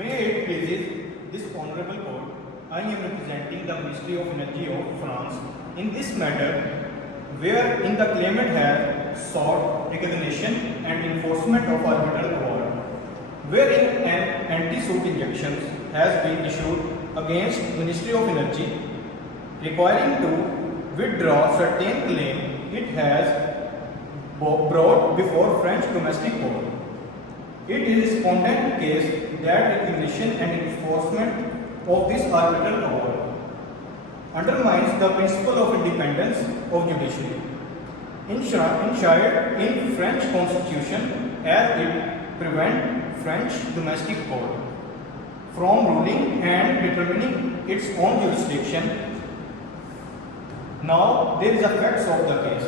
May it pleases this honorable court, I am representing the Ministry of Energy of France in this matter, wherein the claimant has sought recognition and enforcement of arbitral award, wherein an anti-suit injunction has been issued against Ministry of Energy, requiring to withdraw certain claim it has brought before French domestic court. It is respondent case that recognition and enforcement of this arbitral award undermines the principle of independence of judiciary, enshrined in French constitution, as it prevents French domestic court from ruling and determining its own jurisdiction. Now there is a facts of the case.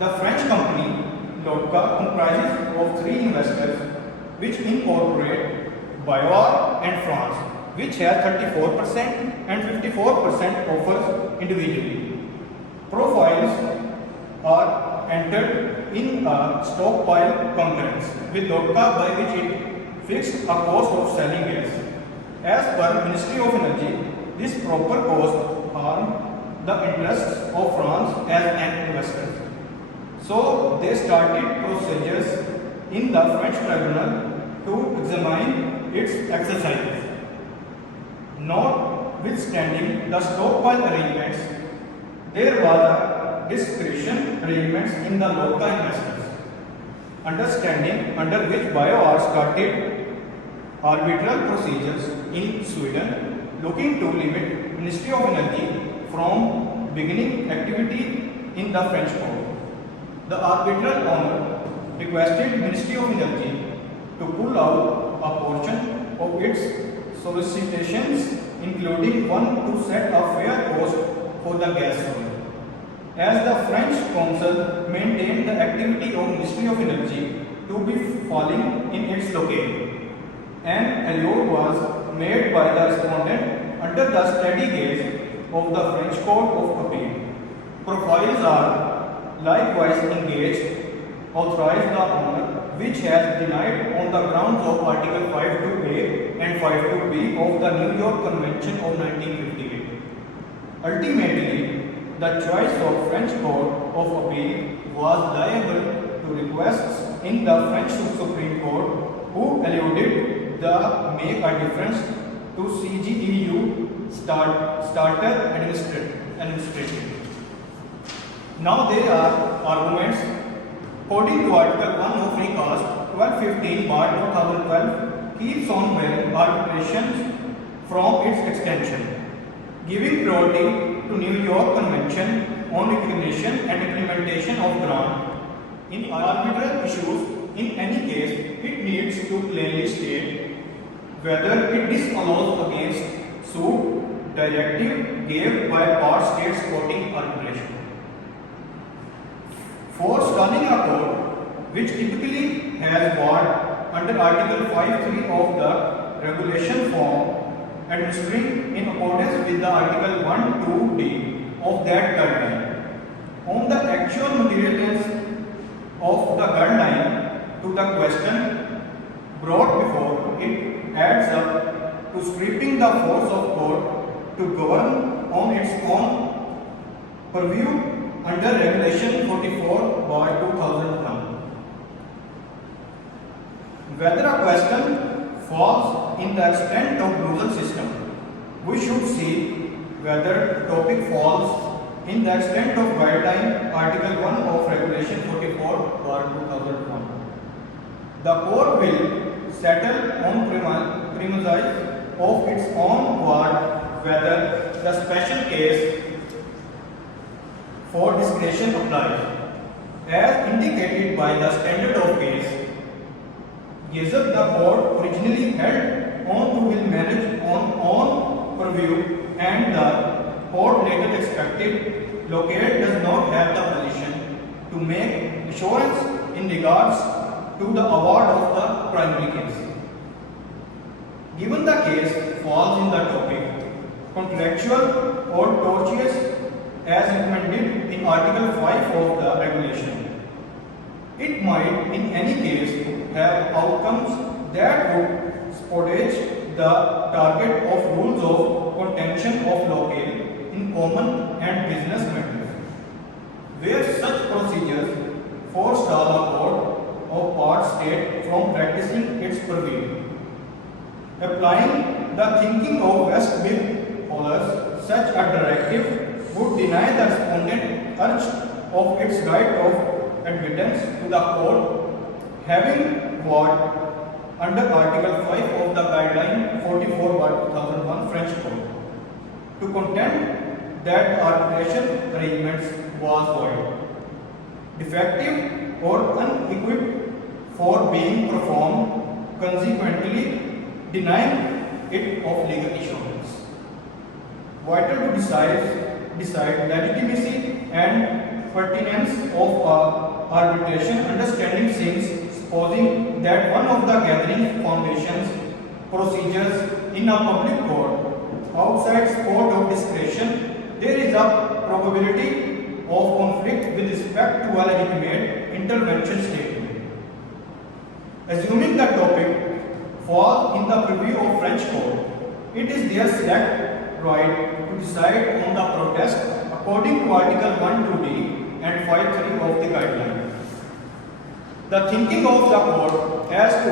The French company Lodka comprises of three investors which incorporate BioAr and France, which has 34% and 54% offers individually. Profiles are entered in a stockpile concurrence with Lodka, by which it fixed a cost of selling gas. As per Ministry of Energy, this proper cost harmed the interests of France as an investor. So they started procedures in the French tribunal to examine its exercises. Notwithstanding the stockpile arrangements, there was a discretion arrangements in the local investors, understanding under which BioAr started arbitral procedures in Sweden, looking to limit Ministry of Energy from beginning activity in the French court. The arbitral owner requested Ministry of Energy to pull out a portion of its solicitations, including one to set a fair cost for the gas sold. As the French Council maintained the activity of Ministry of Energy to be falling in its locale, an allowance was made by the respondent under the steady gaze of the French Court of Appeal. Profiles are likewise engaged, authorized the owner, which has denied on the grounds of Article 52A and 52B of the New York Convention of 1958. Ultimately, the choice of French Court of Appeal was liable to requests in the French Supreme Court, who alluded the make a difference to CGEU starter administrative. Now there are arguments. According to Article 1 of Recast 1215/2012, keeps on bearing arbitrations from its extension, giving priority to New York Convention on Recognition and Implementation of Grant. In arbitral issues, in any case, it needs to plainly state whether it disallows against suit directive gave by part states quoting arbitration. For stalling a court, which typically has ward under Article 5(3) of the regulation form, administering in accordance with the Article 1(2)(d) of that guideline. On the actual materiality of the guideline to the question brought before, it adds up to stripping the force of court to govern on its own purview under Regulation 44/2001. Whether a question falls in the extent of Brusel system, we should see whether topic falls in the extent of guideline Article 1 of Regulation 44/2001. The court will settle on premises of its own word whether the special case for discretion applies. As indicated by the standard of case, Gazette the court originally held on to will manage on purview, and the court later expected locate does not have the position to make assurance in regards to the award of the primary case. Given the case falls in the topic contractual or tortious as recommended in Article 5 of the regulation, it might in any case have outcomes that would spoilage the target of rules of contention of locale in common and business matters, where such procedures forestall a court of part state from practicing its purview. Applying the thinking of Westmill Hollis, such a directive would deny the respondent urge of its right of admittance to the court, having what under Article 5 of the Guideline 44/2001 French Code, to contend that arbitration arrangements was void, defective or unequipped for being performed, consequently denying it of legal assurance. Vital to decide legitimacy and pertinence of arbitration understanding since supposing that one of the gathering foundations procedures in a public court outside scope of discretion, there is a probability of conflict with respect to a legitimate intervention statement. Assuming the topic falls in the purview of French court, it is their select right to decide on the protest according to Article 1(2)d and 5(3) of the guideline. The thinking of the court as to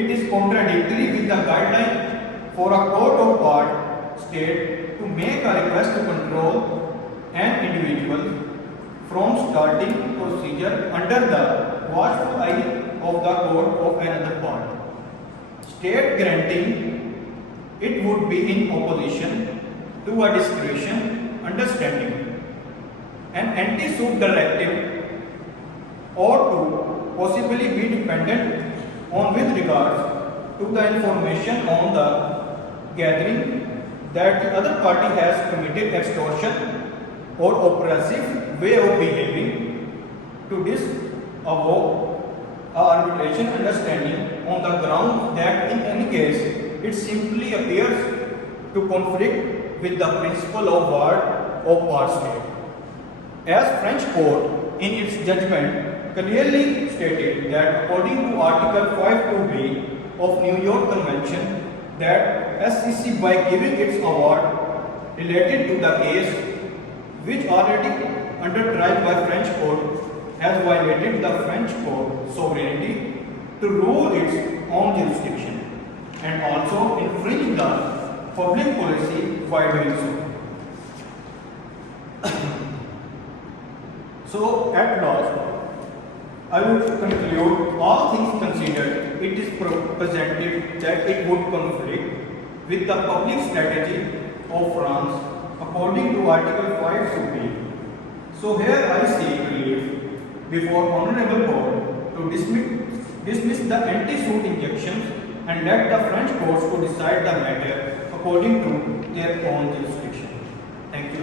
it is contradictory with the guideline for a court of part state to make a request to control an individual from starting procedure under the watchful eye of the court of another part. State granting it would be in opposition to a discretion understanding. An anti-suit directive ought to possibly be dependent on with regards to the information on the gathering that the other party has committed extortion or oppressive way of behaving to disavow arbitration understanding on the ground that in any case it simply appears to conflict with the principle of war of part state. As French court in its judgment clearly stated that according to Article 5(2)b of New York Convention that SCC by giving its award related to the case which already under trial by French court has violated the French court sovereignty to rule its own jurisdiction and also infringe the public policy by doing so. So at last, I would conclude, all things considered, it is presented that it would conflict with the public strategy of France according to Article 5(2)b. So here I seek relief before Honorable Court to dismiss the anti-suit injunctions and let the French courts to decide the matter according to their own jurisdiction. Thank you.